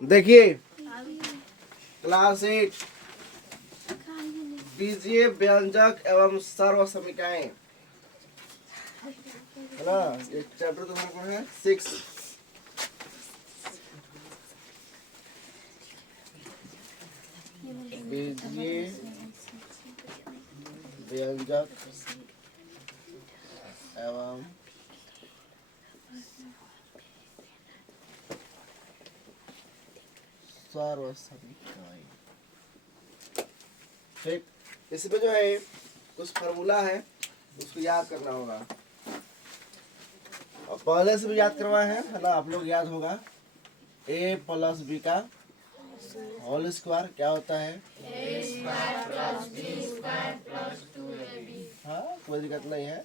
देखिए क्लास 8 बीजीय व्यंजक एवं सर्व समीकरणें है ना। ये चैप्टर तुम्हारा कौन है 6। बीजीय व्यंजक एवं सर्व समीकरणें। ठीक, इसमें जो है कुछ फार्मूला है उसको याद करना होगा और पहले से भी याद करवाए है ना। आप लोग याद होगा a प्लस बी का होल स्क्वायर क्या होता है हाँ, कोई दिक्कत नहीं है।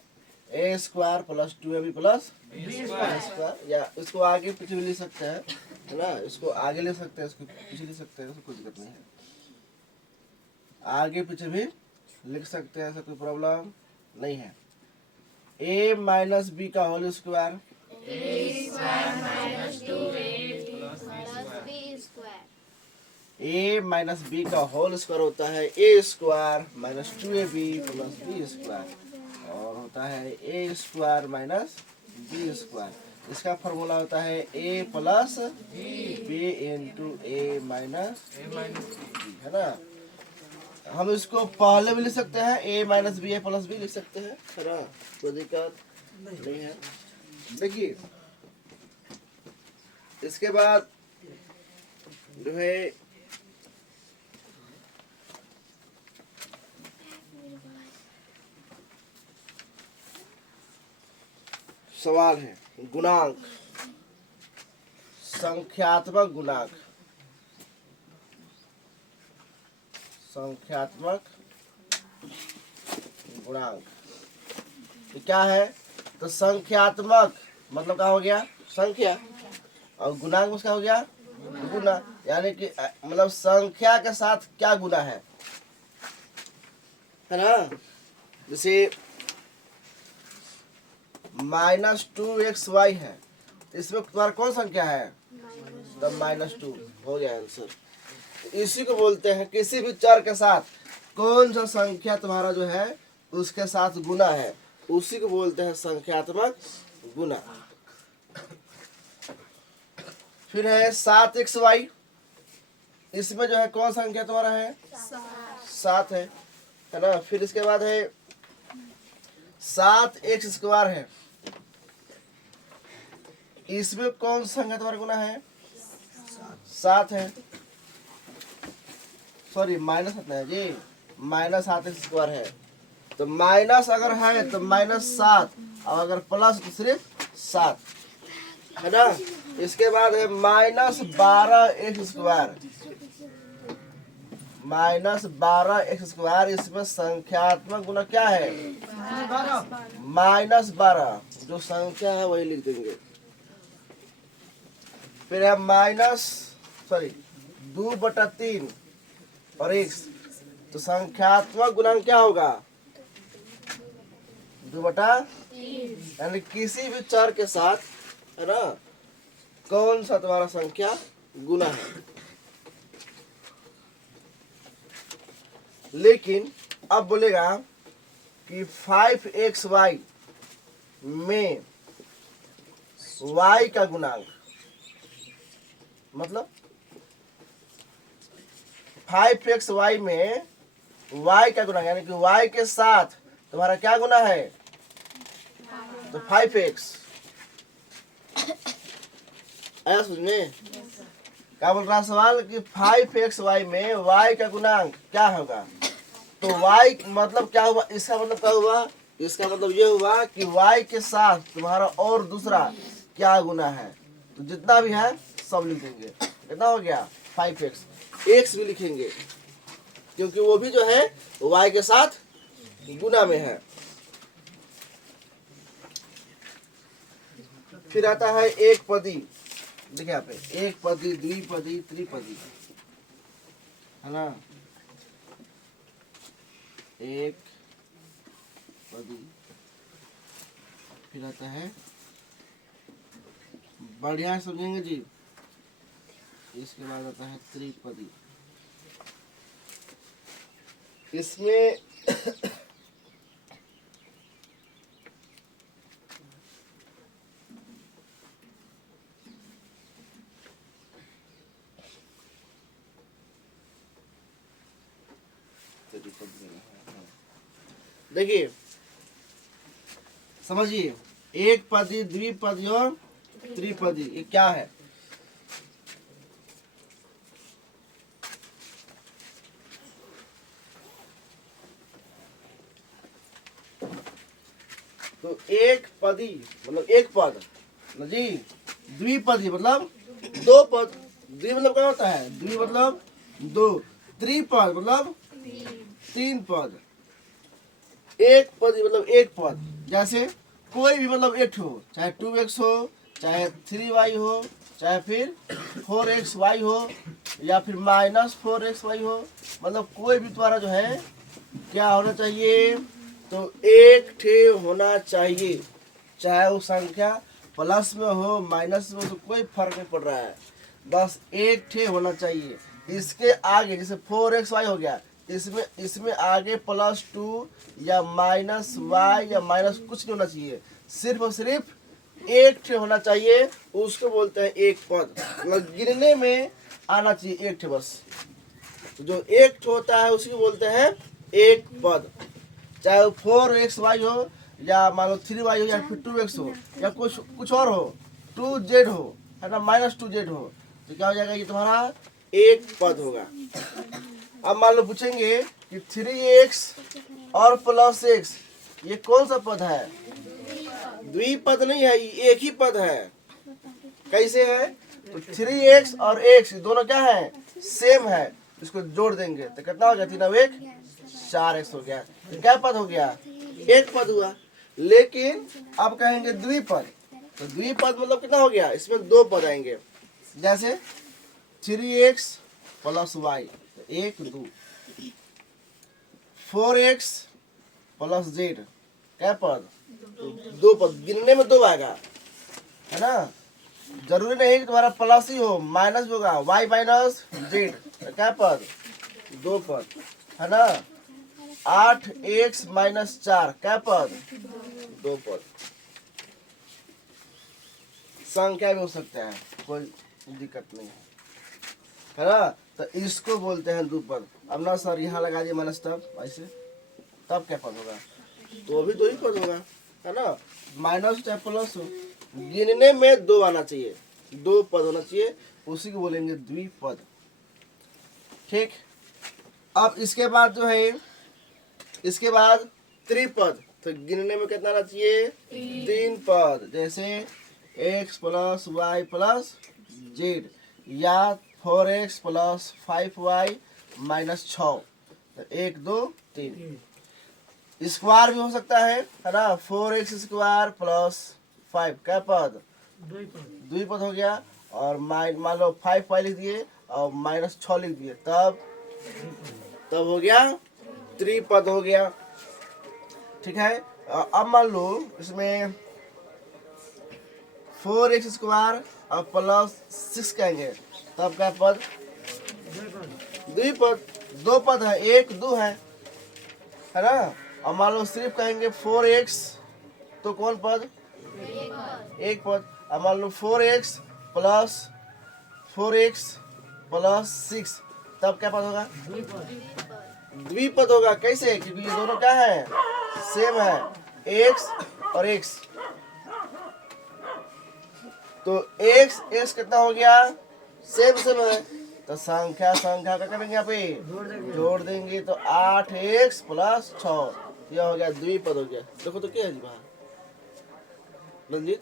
a square plus 2ab plus b square, या इसको आगे पीछे भी ले सकते हैं है ना। इसको आगे ले सकते हैं, इसको पीछे ले सकते हैं, इसको कोई दिक्कत नहीं है। आगे पीछे भी लिख सकते हैं, ऐसा कोई प्रॉब्लम नहीं है। a माइनस बी का whole square a minus B का होल स्क्वायर होता है a square minus 2ab plus b square, और होता है a square minus b square. इसका फॉर्मूला होता है a plus b into a minus b, है ना। हम इसको पहले भी लिख सकते हैं a minus B plus B लिख सकते हैं, है ना, कोई दिक्कत नहीं है। देखिए इसके बाद जो है सवाल है गुणांक, संख्यात्मक गुणांक, संख्यात्मक गुणांक ये क्या है। तो संख्यात्मक मतलब क्या हो गया संख्या, और गुणांक उसका हो गया गुना, यानी कि मतलब संख्या के साथ क्या गुना है ना। जैसे -2xy है, इसमें तुम्हारा कौन संख्या है तो -2 हो गया आंसर। इसी को बोलते हैं किसी भी चर के साथ कौन सा संख्या तुम्हारा जो है उसके साथ गुना है, उसी को बोलते हैं संख्यात्मक गुना। फिर है 7xy, इसमें जो है कौन सा संख्या तुम्हारा है 7 है ना। फिर इसके बाद है 7x स्क्वायर है, इसमें कौन सा संख्या तुम्हारा गुना है 7 है, सॉरी माइनस कितना है जी -7x स्क्वायर है। तो माइनस अगर है तो -7, और अगर प्लस तो सिर्फ 7, है ना। इसके बाद है -12x स्क्वायर, -12x स्क्वायर, इसमें संख्यात्मक गुना क्या है -12, जो संख्या है वही लिख देंगे। फिर है -2/3 और x, तो संख्यात्मक गुणांक क्या होगा 2/3, यानी किसी भी चर के साथ है ना कौन सा तुम्हारा संख्या गुना है। लेकिन अब बोलेगा कि 5xy में y का गुणांक, मतलब 5xy में y का गुणांक, यानी कि y के साथ तुम्हारा क्या गुना है तो 5x। आया समझ में क्या बोल रहा है सवाल कि 5xy में y का गुणांक क्या होगा। तो y मतलब क्या हुआ, इसका मतलब क्या हुआ, इसका मतलब ये हुआ कि y के साथ तुम्हारा और दूसरा क्या गुना है, तो जितना भी है सब लिख देंगे। कितना हो गया 5x, x भी लिखेंगे क्योंकि वो भी जो है y के साथ गुना में है। फिर आता है एक पदी, देखिए यहाँ पे एक पदी, द्विपदी, त्रिपदी, है ना। एक पदी, फिर आता है, बढ़िया समझेंगे जी, इसके बाद आता है त्रिपदी। इसमें देखिए समझिए, एक पदी, द्विपदी और त्रिपदी, ये क्या है? तो एक पदी मतलब एक पद ना जी, द्विपदी मतलब दो पद। द्वि मतलब क्या होता है? द्वि मतलब दो, त्रिपद मतलब तीन पद, एक पदी मतलब एक पद। जैसे कोई भी मतलब एक हो, चाहे 2x हो, चाहे 3y हो, चाहे फिर 4xy हो, या फिर -4xy हो, मतलब कोई भी तुम्हारा जो है क्या होना चाहिए? तो एक ठे होना चाहिए, चाहे वो संख्या प्लस में हो माइनस में हो, तो कोई फर्क नहीं पड़ रहा है, बस एक ठे होना चाहिए। इसके आगे जैसे 4xy हो गया, इसमें इसमें आगे +2 या -y या माइनस कुछ नहीं होना चाहिए, सिर्फ और सिर्फ एक ठे होना चाहिए। उसको बोलते हैं एक पद, मतलब गिनने में आना चाहिए एक ठे बस। तो जो एक ठे होता है उसको बोलते हैं एक पद। चाहे वो 4xy हो, या मान लो 3y हो, या फिर 2x हो, या कुछ और हो, 2z हो, है ना, -2z हो, तो क्या हो जाएगा? ये तुम्हारा एक पद होगा। अब मान लो पूछेंगे कि 3x और +x ये कौन सा पद है? द्विपद नहीं है, ये एक ही पद है। कैसे है? तो 3x और x दोनों क्या है? सेम है। इसको जोड़ देंगे तो कितना हो गया? 3 और 1 4x हो गया। तो क्या पद हो गया? एक पद हुआ। लेकिन अब कहेंगे द्विपद, तो द्विपद मतलब कितना हो गया? इसमें दो पद आएंगे। जैसे 3x + y, तो 1 2, 4x + z, क्या पद? दो पद, गिनने में दो आएगा, है ना। जरूरी नहीं कि तुम्हारा प्लस ही हो, माइनस भी होगा, y - z, तो क्या पद? दो पद, है ना। 8x - 4, क्या पद? दो पद। संख्या भी हो सकता है, कोई दिक्कत नहीं है ना। तो इसको बोलते हैं द्विपद। अब ना सर यहाँ लगा दिए माइनस, तब ऐसे, तब क्या पद होगा? तो अभी दो ही पद होगा, है ना। माइनस चाहे प्लस हो, गिनने में दो आना चाहिए, दो पद होना चाहिए, उसी को बोलेंगे द्विपद। ठीक। अब इसके बाद जो है, इसके बाद त्रिपद, तो गिनने में कितना आना चाहिए? तीन पद। जैसे x + y + z, या 4x + 5y - 6, तो 1 2 3। स्क्वायर भी हो सकता है ना। 4x² + 5, क्या पद? द्विपद हो गया। और मान लो 5y लिख दिए और -6 लिख दिए, तब हो गया त्रिपद हो गया। ठीक है। अब मान लो इसमें 4x² और +6 कहेंगे, तब क्या पद? द्विपद। दो पद है, 1 2 है ना। अब मान लो सिर्फ कहेंगे 4x, तो कौन पद? एक पद। अब मान लो 4x + 6, तब क्या पद होगा? द्विपद होगा। कैसे? क्योंकि ये दोनों क्या है? सेम है, x और x। तो x कितना हो गया? सेम सेम है, तो संख्या संख्या क्या करेंगे? यहाँ पे जोड़ देंगे, तो 8x + 6, यह हो गया द्विपद हो गया। देखो तो क्या है जी बाहर रंजीत,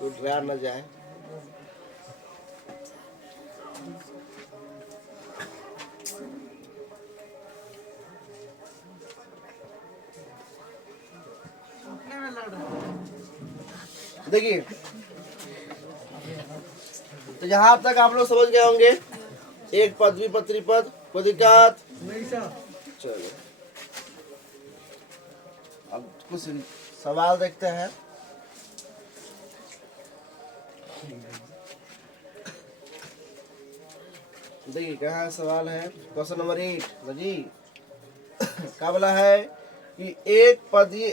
तो डरा न जाए। देखिए, तो यहाँ तक आप लोग समझ गए होंगे, एक पद, द्विपद, त्रिपद, कोई दिक्कत? चलो अब कुछ सवाल देखते हैं। देखिए कहाँ सवाल है, क्वेश्चन नंबर 8 जी। क्या बोला है कि एक पदी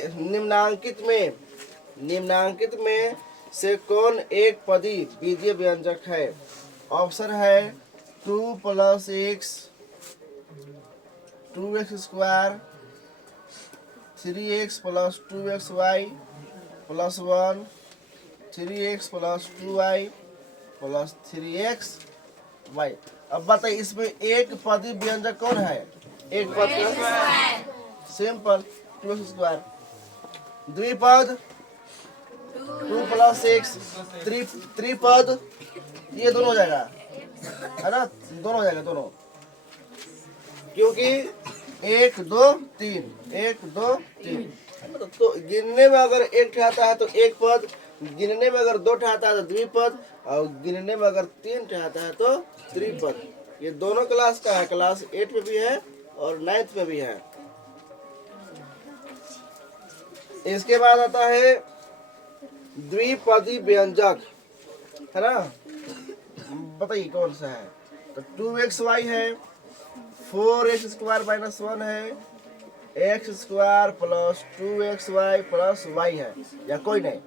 निम्नांकित में से कौन एक पदी बीजीय व्यंजक है? ऑप्शन है 2 + x 2x square 3x + 2xy + 1 3x + 2y + 3xy। अब बताइए इसमें एक पदी व्यंजक कौन है? एक पद सिंपल 2x स्क्वायर। द्विपद 2 + x त्रिपद ये दोनों हो जाएगा, है ना, दोनों हो जाएगा दोनों, क्योंकि 1 2 3 1 2 3। तो गिनने में अगर एक ठहरता है तो एक पद, गिनने में अगर दो ठहरता है तो द्विपद, और गिनने में अगर 3 ठहरता है तो त्रिपद। ये दोनों क्लास का है, क्लास 8 में भी है और 9th में भी है। इसके बाद आता है द्विपदी व्यंजक, है ना, बताइए कौन सा है? तो 2xy है, 4x स्क्वायर - 1 है, x स्क्वायर + 2xy + y है, या कोई नहीं?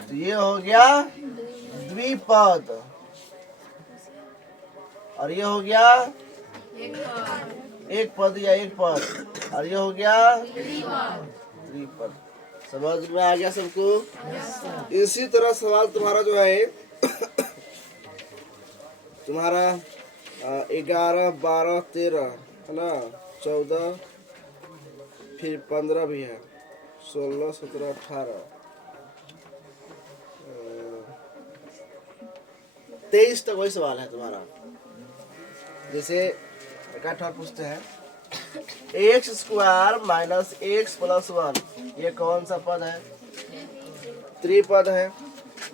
तो ये हो गया द्विपद, और ये हो गया एक पद या एक पद, और ये हो गया द्विपद। समझ में आ गया सबको? इसी तरह सवाल तुम्हारा जो है तुम्हारा 11 12 13 है ना, 14 फिर 15 भी है, 16 17 18 23 तक वही सवाल है तुम्हारा। जैसे एक और पूछते हैं, x स्क्वायर - x + 1 ये कौन सा पद है? त्रिपद है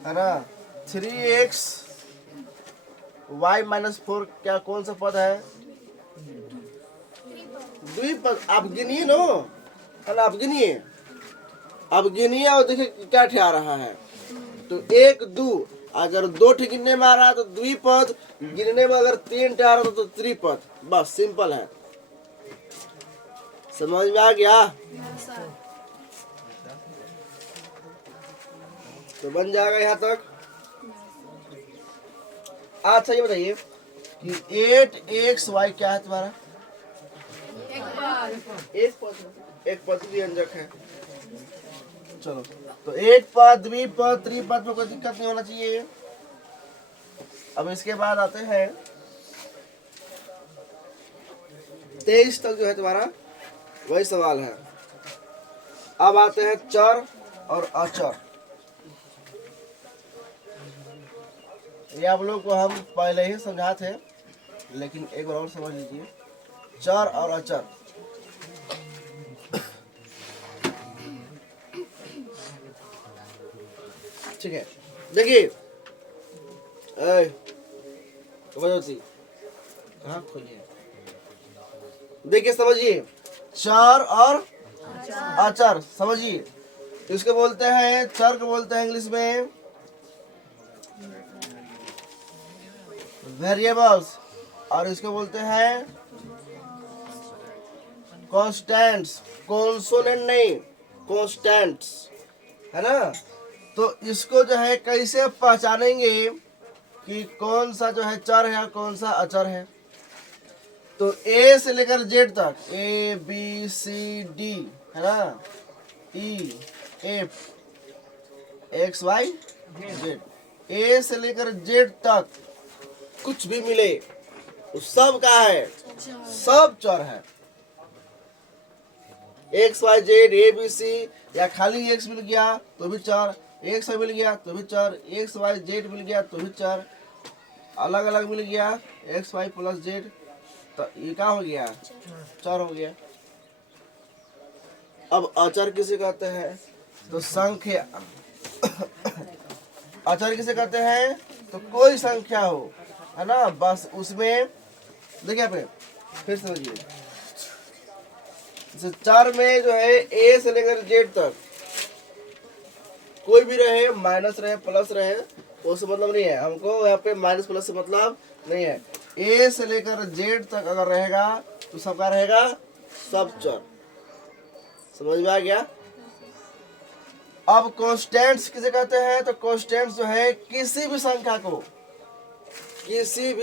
ना। 3x y - 4 क्या कौन सा पद है? द्विपद। आप गिनिए नो, है ना, आप गिनिए और देखिए क्या ठहरा रहा है। तो 1 2, अगर 2 गिनने में आ रहा है तो द्विपद, गिनने में अगर 3 ठहरा तो त्रिपद। बस सिंपल है, समझ में आ गया? तो बन जाएगा यहाँ तक। अच्छा ये बताइए कि 8xy क्या है तुम्हारा? एक पद व्यंजक है। चलो, तो एक पद द्विपद त्रिपद में कोई दिक्कत नहीं होना चाहिए। अब इसके बाद आते हैं 23 तक जो है तुम्हारा वही सवाल है। अब आते हैं चर और अचर। ये आप लोग को हम पहले ही समझा थे, लेकिन एक बार और समझ लीजिए, चर और अचर। ठीक है, देखिए कहाँ खोलिए, देखिए समझिए, चर और अचर समझिए। इसको बोलते हैं, चर को बोलते हैं इंग्लिश में वेरिएबल्स, और इसको बोलते हैं कॉन्स्टेंट्स। कॉन्सोनेंट नहीं, कॉन्स्टेंट्स, है ना। तो इसको जो है कैसे पहचानेंगे कि कौन सा जो है चर है और कौन सा अचर है? तो ए से लेकर जेड तक, ए बी सी डी, है ना, E F X Y Z, A से लेकर जेड तक कुछ भी मिले तो सब का है, सब चर है। X Y Z A B C, या खाली एक्स मिल गया तो भी चर, एक्स वाई मिल गया तो भी चर, एक्स वाई जेड मिल गया तो भी चर, अलग अलग मिल गया एक्स वाई + जेड, तो ये क्या हो गया? चर हो गया। अब अचर किसे कहते हैं? तो संख्या। अचर किसे कहते हैं? तो कोई संख्या हो, है ना, बस उसमें देखिए पे फिर समझिए, चर में जो है ए से लेकर जेड तक कोई भी रहे, माइनस रहे प्लस रहे, उससे मतलब नहीं है हमको, यहाँ पे माइनस प्लस से मतलब नहीं है। ए से लेकर जेड तक अगर रहेगा तो सबका रहेगा सब चर। समझ में आ गया? अब कॉन्स्टेंट्स किसे कहते हैं? तो कॉन्स्टेंट्स जो है किसी भी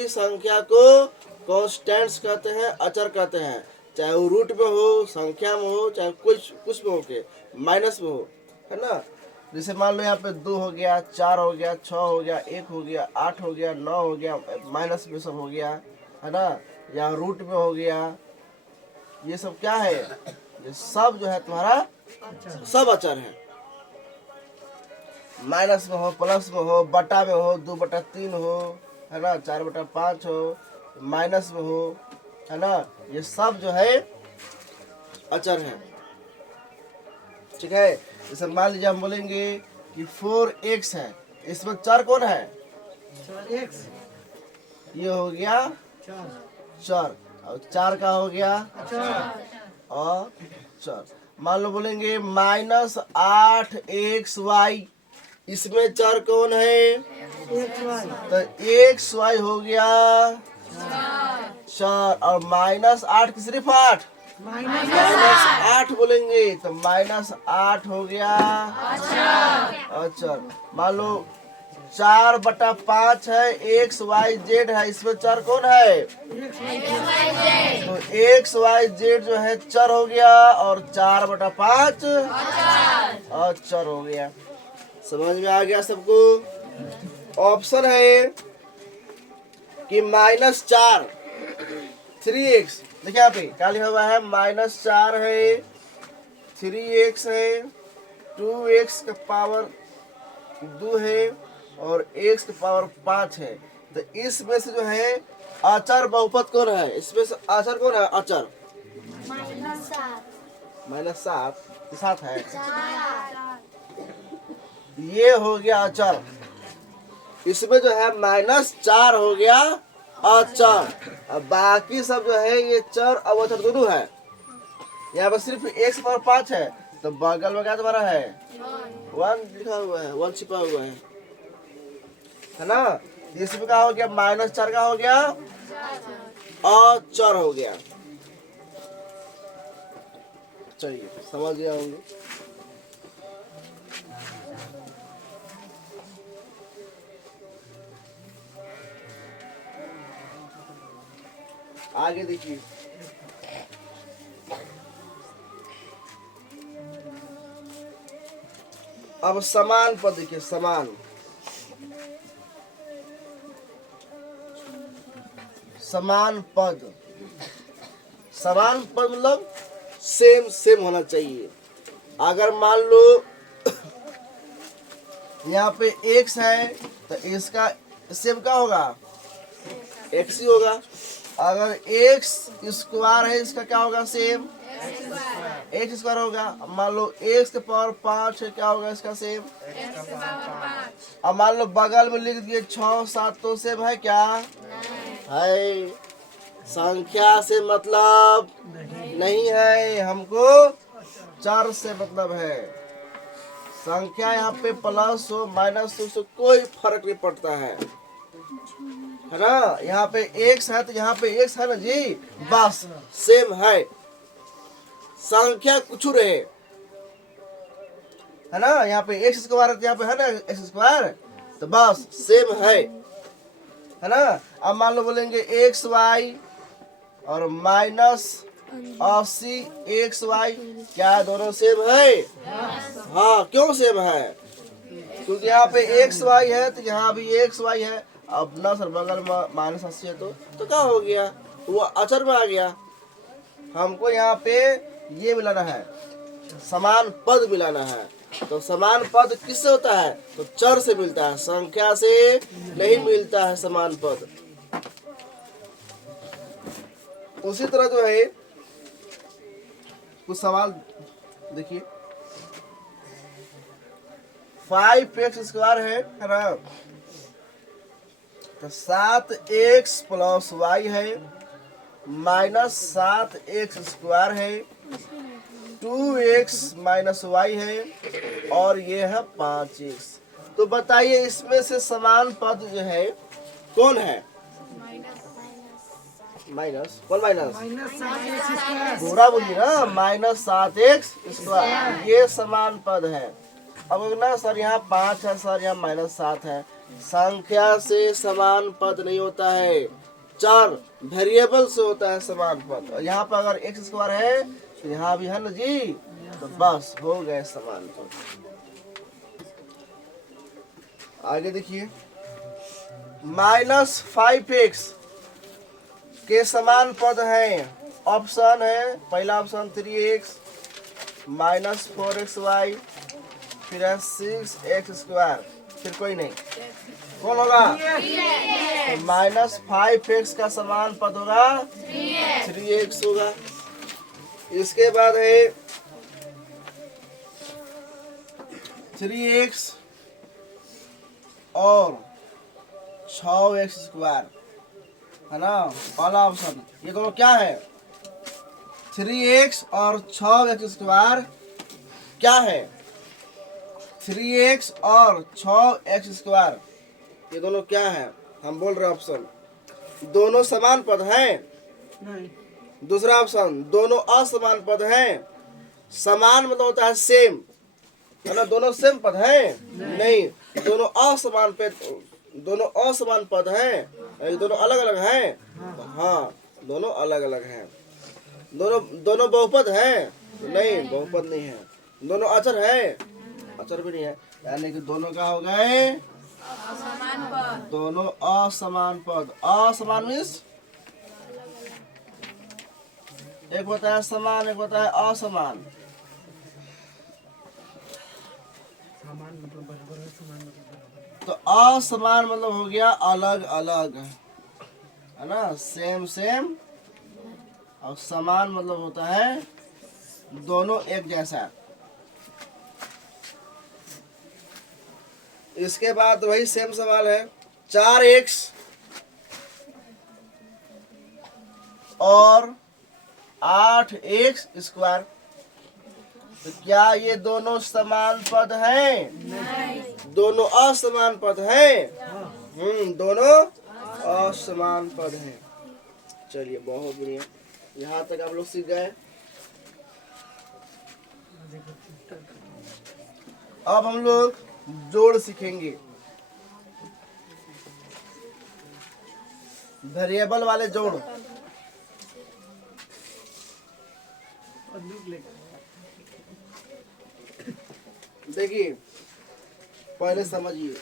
संख्या को कॉन्स्टेंट्स कहते हैं, अचर कहते हैं। चाहे वो रूट में हो, संख्या में हो, चाहे कुछ में हो के, माइनस में हो, है ना। जैसे मान लो यहाँ पे 2 हो गया, 4 हो गया, 6 हो गया, 1 हो गया, 8 हो गया, 9 हो गया, माइनस में सब हो गया, है ना, या रूट में हो गया। ये सब क्या है? ये सब जो है तुम्हारा सब अचर है। माइनस में हो, प्लस में हो, बटा में हो, 2/3 हो, है ना, 4/5 हो, माइनस में हो, है ना, ये सब जो है अचर है। ठीक है। जैसे मान लीजिए हम बोलेंगे कि 4x है, इसमें चर कौन है? x। ये हो गया चर, और 4 का हो गया और चर। मान लो बोलेंगे -8xy, इसमें चर कौन है? तो xy हो गया 4, और -8 की सिर्फ 8, -8 बोलेंगे तो -8 हो गया अचर। मान लो 4/5 है, xyz है, इसमें चर कौन है? तो xyz जो है चर हो गया, और 4/5 अचर हो गया। समझ में आ गया सबको? ऑप्शन है कि -4 3x, देखिए यहाँ पे क्या लिखा हुआ है? -4 है, 3x है, 2x का पावर 2 है, और x का पावर 5 है। तो इसमें से जो है अचर बहुपद कौन है? इसमें से अचर कौन है? अचर -7 है, ये हो गया अचर। इसमें जो है -4 हो गया अचर, अब बाकी सब जो है ये चर और अचर दोनों है। यहाँ पर सिर्फ x पर 5 है, तो बगल में क्या तुम्हारा है? 1 लिखा हुआ है, 1 छिपा हुआ है ना। इसमें क्या हो गया? -4 का हो गया अचर हो गया। चलिए समझ गया होंगे। आगे देखिए, अब समान पद देखिए। समान पद मतलब सेम होना चाहिए। अगर मान लो यहाँ पे x है तो इसका सेम क्या होगा? x ही होगा। अगर x स्क्वायर है, इसका क्या होगा? सेम x स्क्वायर होगा। मान लो x के पावर 5 है, क्या होगा इसका? सेम। अब मान लो बगल में लिख दिए 6 7, तो सेम है क्या? है। संख्या से मतलब नहीं है, हमको चर से मतलब है। संख्या यहाँ पे प्लस हो माइनस हो उससे कोई फर्क नहीं पड़ता है ना। यहाँ पे x है तो यहाँ पे x है ना जी, बस सेम है। संख्या कुछ रहे, है ना। यहाँ पे x स्क्वायर है, यहाँ पे है ना x स्क्वायर, तो बस सेम है ना। अब मान लो बोलेंगे xy और -80xy, क्या दोनों सेम है? हाँ, क्यों सेम है? क्योंकि यहाँ पे xy है तो यहाँ भी xy है। अब ना सर बगल में -80 है तो क्या हो गया? वो अचर में आ गया। हमको यहाँ पे ये मिलाना है, समान पद मिलाना है। तो समान पद किससे होता है? तो चर से मिलता है, संख्या से नहीं मिलता है समान पद। उसी तरह जो है कुछ सवाल देखिए। 5x स्क्वायर है ना, तो 7x प्लस y है, -7x स्क्वायर है, 2x माइनस y है, और ये है 5x। तो बताइए इसमें से समान पद जो है कौन है? माइनस कौन? माइनस पूरा बोलिए ना, -7x²। ये समान पद है। अब ना सर यहाँ 5 है, सर यहाँ -7 है। संख्या से समान पद नहीं होता है, चार वेरिएबल से होता है समान पद। और यहाँ पर अगर x² है तो यहाँ भी है ना जी, तो बस हो गए समान पद। आगे देखिए, -5x के समान पद हैं। ऑप्शन है, पहला ऑप्शन 3x, -4xy, फिर है 6x², फिर कोई नहीं। कौन होगा? तो -5x का समान पद होगा 3x होगा। इसके बाद है 3x और 6x², है ना पहला ऑप्शन। ये दोनों क्या है? 3x और 6x² क्या है? 3x और 6x², ये दोनों क्या है? हम बोल रहे ऑप्शन, दोनों समान पद हैं। नहीं। दूसरा ऑप्शन, दोनों असमान पद हैं। समान मतलब होता है सेम, है ना? दोनों सेम पद हैं? नहीं, दोनों असमान पद, दोनों असमान पद हैं। दोनों अलग अलग हैं? हाँ, दोनों अलग अलग हैं। दोनों बहुपद हैं? नहीं, बहुपद नहीं है। दोनों अचर है? अचर भी नहीं है। यानी कि दोनों क्या हो गए? दोनों असमान पद। असमान मीन्स एक होता है समान, एक होता है असमान। तो असमान मतलब हो गया अलग अलग, है ना? Same same. और समान मतलब होता है दोनों एक जैसा। इसके बाद वही सेम सवाल है, 4x और 8x²। तो क्या ये दोनों समान पद हैं? नहीं। दोनों असमान पद हैं? दोनों असमान पद हैं। चलिए बहुत बढ़िया, यहाँ तक आप लोग सीख गए। अब हम लोग जोड़ सीखेंगे, वेरिएबल वाले जोड़। देखिए पहले समझिए,